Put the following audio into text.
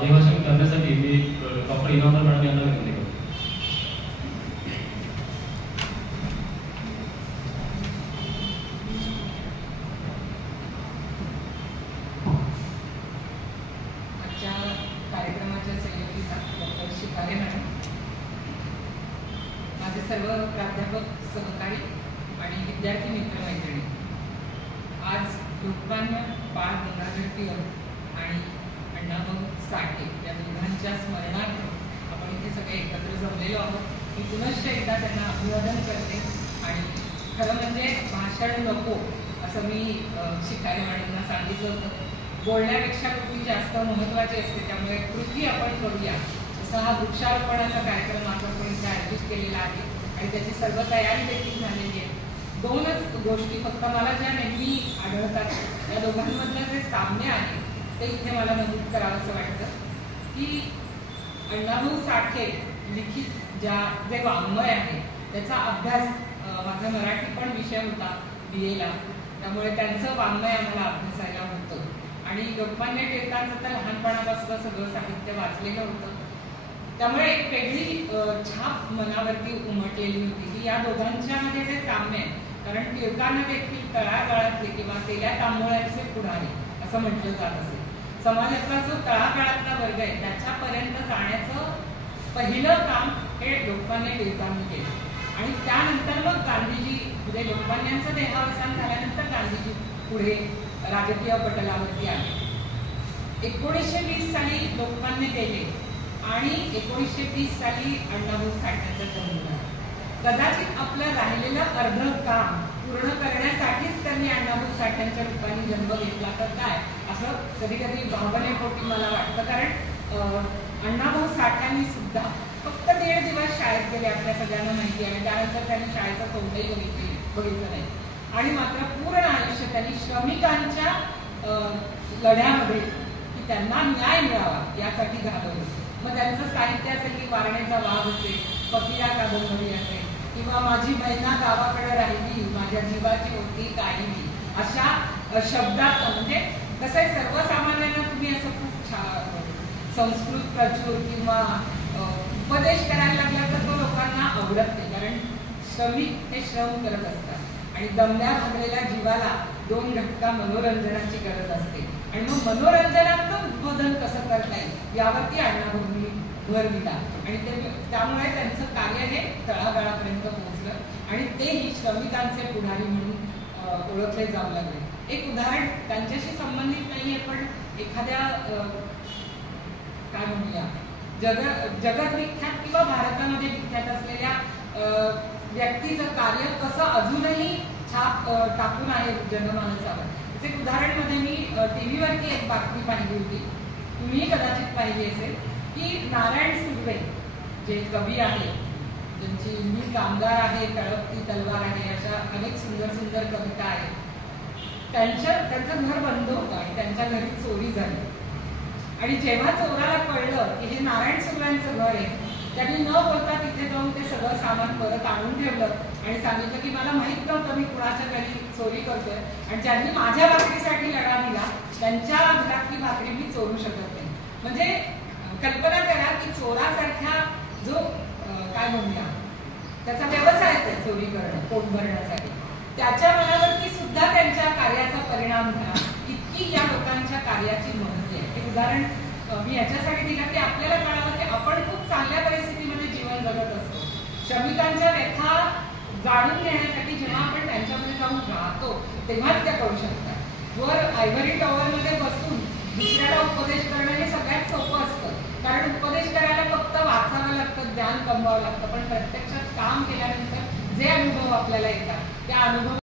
अभिभाषण करण्यासाठी मी doctor Inamdar madam यांना विनंती करतो. आजच्या कार्यक्रमाच्या संयोजिका डॉक्टर शिकारे मॅडम, माझे सर्व प्राध्यापक सहकारी आणि विद्यार्थी मित्रमैत्रिणी, आज लोकमान्य बाळ गंगाधर टिळक आणि अण्णाभाऊ साठे या दोघांच्या स्मरणार्थ आपण इथे सगळे एकत्र जमलेलो आहोत. मी पुनश्च एकदा त्यांना अभिवादन करते. आणि खरं म्हणजे भाषण नको असं मी शिकारे मॅडमना सांगितलं होतं. बोलण्यापेक्षा कृती जास्त महत्त्वाची असते, त्यामुळे कृती आपण करूया. असा हा वृक्षारोपणाचा कार्यक्रम आपण इथे आयोजित केलेला आहे आणि त्याची सर्व तयारी देखील झालेली आहे. दोनच गोष्टी फक्त मला ज्या नेहमी आढळतात, या दोघांमधलं जे साम्य आहे ते इथे मला नमूद करावंसं वाटतं की अण्णाभाऊ साठे लिखित जे वाङ्मय आहे त्याचा अभ्यास माझा मराठी पण विषय होता BA ला, त्यामुळे त्यांचं वाङ्मय आम्हाला अभ्यासायला होतं. आणि लोकमान्य टिळकांचं तर लहानपणापासून सगळं साहित्य वाचलेलं होतं, त्यामुळे एक वेगळी छाप मनावरती उमटलेली होती की या दोघांच्यामध्ये जे साम्य आहे. कारण टिळकांना देखील तळागाळातले किंवा तेल्या तांबोळ्यांचे पुढारी असं म्हटलं जात असे. समाजातला जो तळागाळातला वर्ग आहे त्याच्यापर्यंत जाण्याचं पहिलं काम हे लोकमान्य टिळकांनी केलं. आणि त्यानंतर मग गांधीजी, म्हणजे लोकमान्यांचं देहावसान झाल्यानंतर गांधीजी पुढे राजकीय पटलावरती आले. 1920 साली लोकमान्य गेले आणि 1930 साली अण्णाभाऊ साठेंचा जन्म झाला. कदाचित आपलं राहिलेलं अर्ध काम पूर्ण करण्यासाठीच त्यांनी अण्णाभाऊ साठेंच्या रूपाने जन्म घेतला तर काय, असं कधी कधी भावनेपोटी मला वाटतं. कारण अण्णाभाऊ साठ्यांनी सुद्धा फक्त 1.5 दिवस शाळेत गेले, आपल्या सगळ्यांना माहिती आहे. त्यानंतर त्यांनी शाळेचं कोणतंही बघितलं नाही. आणि मात्र पूर्ण आयुष्य त्यांनी श्रमिकांच्या लढ्यामध्ये की त्यांना न्याय मिळावा यासाठी घालवलं. मग त्यांचं साहित्य असेल की वारणेचा वाघ असेल, फकीरा कादंबरी असेल, किंवा माझी मैना गावाकडे राहिली, माझ्या जीवाची होती काहिली, अशा शब्दात. म्हणजे कसं आहे, सर्वसामान्यांना तुम्ही असं खूप छान संस्कृत प्रचूर किंवा उपदेश करायला लागला तर तो लोकांना आवडत नाही. कारण श्रमिक हे श्रम करत असतात आणि दमल्या भागलेल्या जीवाला 2 घटका मनोरंजनाची गरज असते. आणि मग मनोरंजनाचं उद्बोधन कसं करता येईल यावरती अण्णाभाऊंनी भर दिला. आणि त्यामुळे त्यांचं कार्य हे तळागाळापर्यंत पोहोचलं आणि तेही श्रमिकांचे पुढारी म्हणून ओळखले जाऊ लागले. एक उदाहरण त्यांच्याशी संबंधित नाहीये, पण एखाद्या काय म्हणूया जगविख्यात किंवा भारतामध्ये विख्यात असलेल्या व्यक्तीचं कार्य कसं अजूनही छाप टाकून आहे जनमानसावर. एक उदाहरण मध्ये मी TV वरती एक बातमी पाहिली होती, तुम्ही कदाचित पाहिली असेल, की नारायण सुर्वे जे कवी आहे, ज्यांची मी कामगार आहे, तळपती तलवार आहे, अशा अनेक सुंदर सुंदर कविता आहेत. त्यांचं घर बंद होतं आणि त्यांच्या घरी चोरी झाली. आणि जेव्हा चोराला कळलं की हे नारायण सुर्व्यांचं घर आहे, त्यांनी न बोलता तिथे जाऊन ते सगळं सामान परत आणून ठेवलं आणि सांगितलं की मला माहित नव्हतं मी कुणाच्या घरी चोरी करतोय, आणि ज्यांनी माझ्या भाकरीसाठी लढा दिला त्यांच्या घरातली भाकरी मी चोरू शकत नाही. म्हणजे कल्पना करा की चोरासारख्या जो काय म्हणूया त्याचा व्यवसायच आहे चोरी करणं पोट भरण्यासाठी, त्याच्या मनावरती सुद्धा त्यांच्या कार्याचा परिणाम झाला. इतकी या लोकांच्या कार्याची महत्त्व आहे. हे उदाहरण मी याच्यासाठी दिलं की आपल्याला कळावं की आपण खूप चांगल्या परिस्थितीमध्ये जीवन जगत असतो. श्रमिकांच्या व्यथा जाणून घेण्यासाठी जेव्हा आपण त्यांच्यामध्ये जाऊन राहतो तेव्हाच त्या कळू शकतात. वर आयव्हरी टॉवरमध्ये बसून दुसऱ्याला उपदेश करणं हे सगळ्यात सोपं असतं, कारण उपदेश करायला फक्त वाचावं लागतं, ज्ञान कमवावं लागतं. पण प्रत्यक्षात काम केल्यानंतर जे अनुभव आपल्याला येतात त्या अनुभव